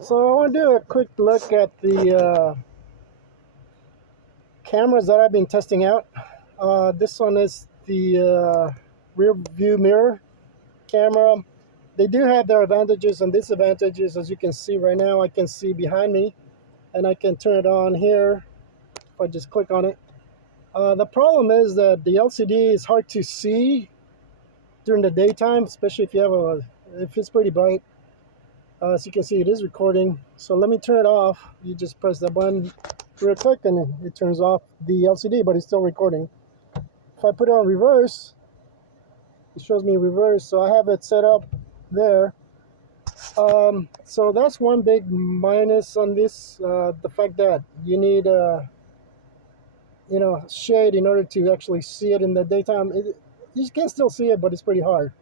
So I want to do a quick look at the cameras that I've been testing out. This one is the rear view mirror camera. They do have their advantages and disadvantages. As you can see right now, I can see behind me and I can turn it on here if I just click on it. The problem is that the LCD is hard to see during the daytime, especially if it's pretty bright. As you can see, it is recording. So let me turn it off. You just press that button real quick and it turns off the LCD, but it's still recording. If I put it on reverse, it shows me reverse. So I have it set up there. So that's one big minus on this, the fact that you need shade in order to actually see it in the daytime. You can still see it, but it's pretty hard.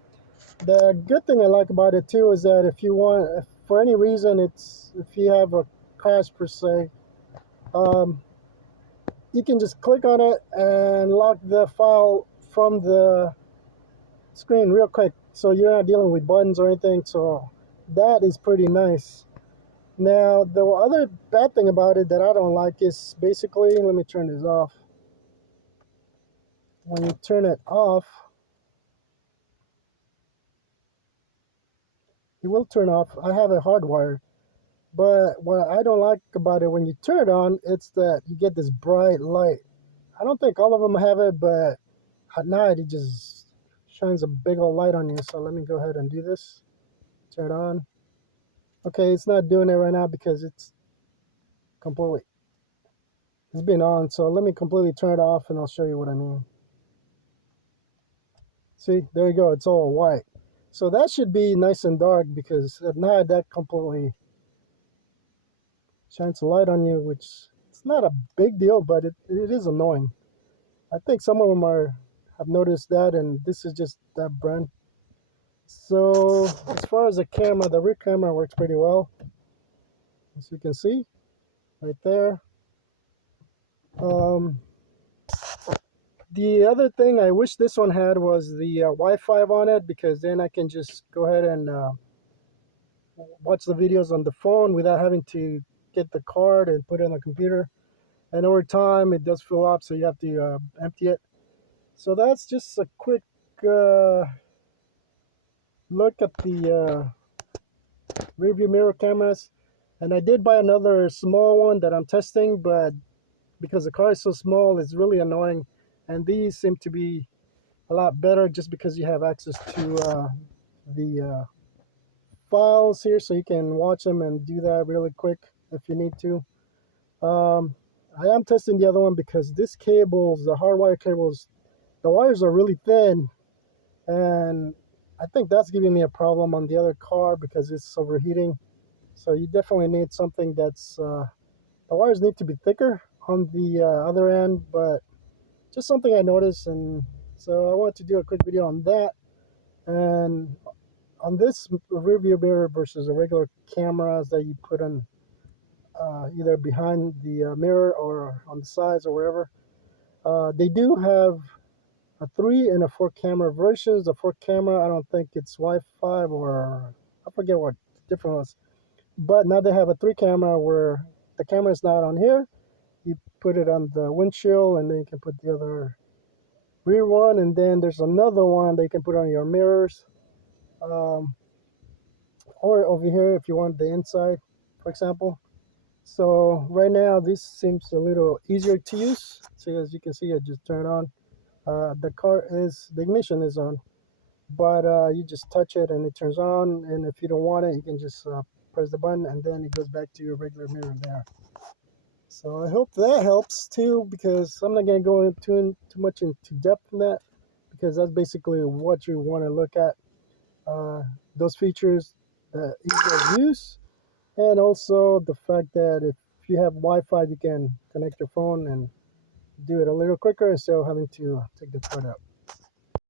The good thing I like about it too is that if for any reason, if you have a crash per se, um, you can just click on it and lock the file from the screen real quick, so you're not dealing with buttons or anything. So that is pretty nice. Now, the other bad thing about it that I don't like is basically, let me turn this off. When you turn it off, it will turn off. I have it hardwired. But what I don't like about it when you turn it on, it's that you get this bright light. I don't think all of them have it, but at night it just shines a big old light on you. So let me go ahead and do this. Turn it on. Okay, it's not doing it right now because it's been on. So let me completely turn it off and I'll show you what I mean. See, there you go. It's all white. So that should be nice and dark because at night that completely shines a light on you, which it's not a big deal, but it is annoying. I think some of them have noticed that, and this is just that brand. So as far as the camera, the rear camera works pretty well, as you can see right there. The other thing I wish this one had was the Wi-Fi on it, because then I can just go ahead and watch the videos on the phone without having to get the card and put it on the computer. And over time, it does fill up, so you have to empty it. So that's just a quick look at the rear view mirror cameras. And I did buy another small one that I'm testing, but because the car is so small, it's really annoying. And these seem to be a lot better just because you have access to the files here, so you can watch them and do that really quick if you need to. I am testing the other one because this cables, the hardwire cables, the wires are really thin, and I think that's giving me a problem on the other car because it's overheating. So you definitely need something that's the wires need to be thicker on the other end, but just something I noticed, and so I wanted to do a quick video on that. And on this rear view mirror versus the regular cameras that you put on either behind the mirror or on the sides or wherever, they do have a 3 and a 4 camera versions. The 4 camera, I don't think it's Wi-Fi, or I forget what different was. But now they have a 3 camera where the camera is not on here. You put it on the windshield, and then you can put the other rear one, and then there's another one that you can put on your mirrors, or over here if you want the inside, for example. So right now this seems a little easier to use. So as you can see, I just turn it on. The ignition is on, but you just touch it and it turns on. And if you don't want it, you can just press the button, and then it goes back to your regular mirror there. So I hope that helps too, because I'm not going to go into too much into depth in that, because that's basically what you want to look at. Those features, the ease of use, and also the fact that if you have Wi-Fi, you can connect your phone and do it a little quicker instead of having to take the cord out.